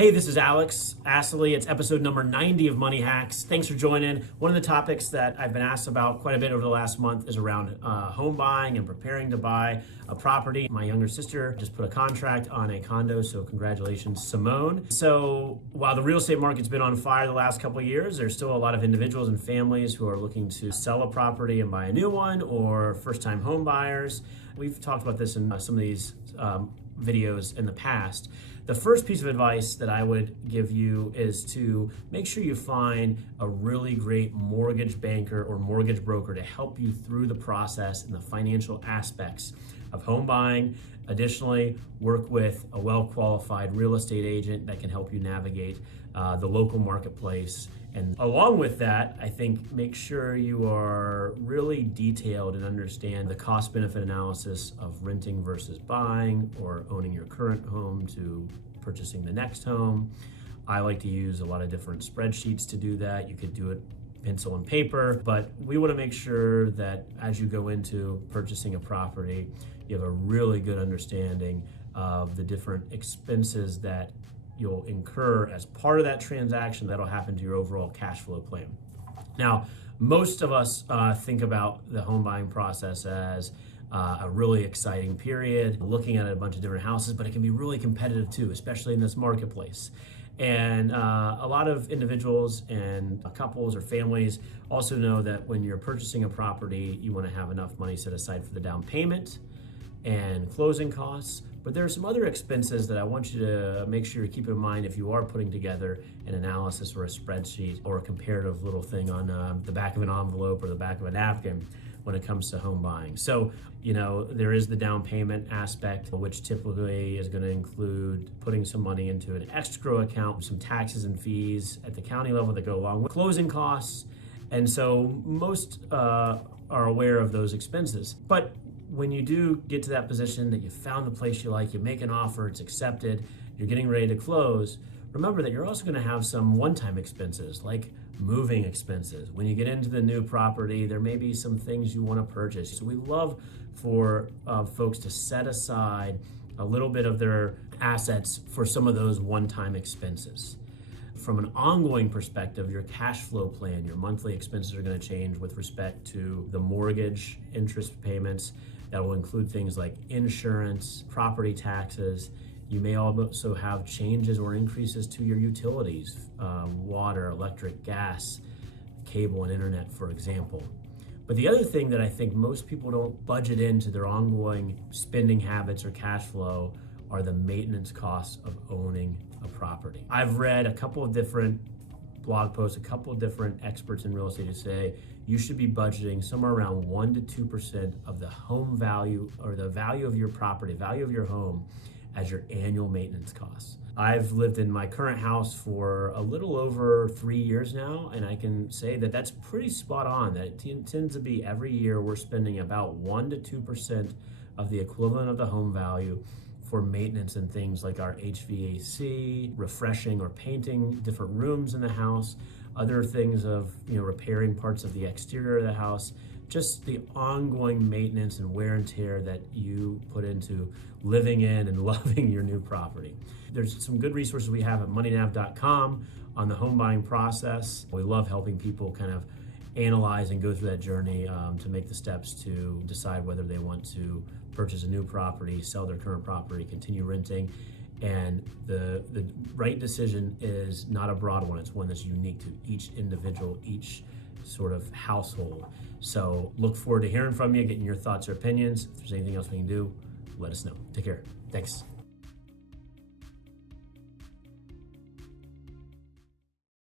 Hey, this is Alex Astley. It's episode number 90 of Money Hacks. Thanks for joining. One of the topics that I've been asked about quite a bit over the last month is around home buying and preparing to buy a property. My younger sister just put a contract on a condo, so congratulations, Simone. So while the real estate market's been on fire the last couple of years, there's still a lot of individuals and families who are looking to sell a property and buy a new one, or first-time home buyers. We've talked about this in some of these videos in the past. The first piece of advice that I would give you is to make sure you find a really great mortgage banker or mortgage broker to help you through the process and the financial aspects of home buying. Additionally, work with a well-qualified real estate agent that can help you navigate the local marketplace. And along with that, I think make sure you are really detailed and understand the cost-benefit analysis of renting versus buying, or owning your current home to purchasing the next home. I like to use a lot of different spreadsheets to do that. You could do it pencil and paper, but we want to make sure that as you go into purchasing a property, you have a really good understanding of the different expenses that you'll incur as part of that transaction that'll happen to your overall cash flow plan. Now, most of us think about the home buying process as a really exciting period, looking at a bunch of different houses, but it can be really competitive too, especially in this marketplace. And a lot of individuals and couples or families also know that when you're purchasing a property, you want to have enough money set aside for the down payment and closing costs. But there are some other expenses that I want you to make sure you keep in mind if you are putting together an analysis or a spreadsheet or a comparative little thing on the back of an envelope or the back of a napkin when it comes to home buying. So, there is the down payment aspect, which typically is going to include putting some money into an escrow account, some taxes and fees at the county level that go along with closing costs. And so most are aware of those expenses. But when you do get to that position that you found the place you like, you make an offer, it's accepted, you're getting ready to close, remember that you're also going to have some one-time expenses like moving expenses. When you get into the new property, there may be some things you want to purchase. So we love for folks to set aside a little bit of their assets for some of those one-time expenses. From an ongoing perspective, your cash flow plan, your monthly expenses are going to change with respect to the mortgage interest payments. That will include things like insurance, property taxes. You may also have changes or increases to your utilities, water, electric, gas, cable, and internet, for example. But the other thing that I think most people don't budget into their ongoing spending habits or cash flow are the maintenance costs of owning a property. I've read a couple of different blog posts, a couple of different experts in real estate who say you should be budgeting somewhere around 1 to 2% of the home value, or the value of your property, value of your home, as your annual maintenance costs. I've lived in my current house for a little over 3 years now, and I can say that that's pretty spot on. That it tends to be every year we're spending about 1 to 2% of the equivalent of the home value for maintenance and things like our HVAC, refreshing or painting different rooms in the house, other things of repairing parts of the exterior of the house, just the ongoing maintenance and wear and tear that you put into living in and loving your new property. There's some good resources we have at moneynav.com on the home buying process. We love helping people kind of analyze and go through that journey to make the steps to decide whether they want to purchase a new property, sell their current property, continue renting. And the right decision is not a broad one. It's one that's unique to each individual, each sort of household. So look forward to hearing from you, getting your thoughts or opinions. If there's anything else we can do, let us know. Take care. Thanks.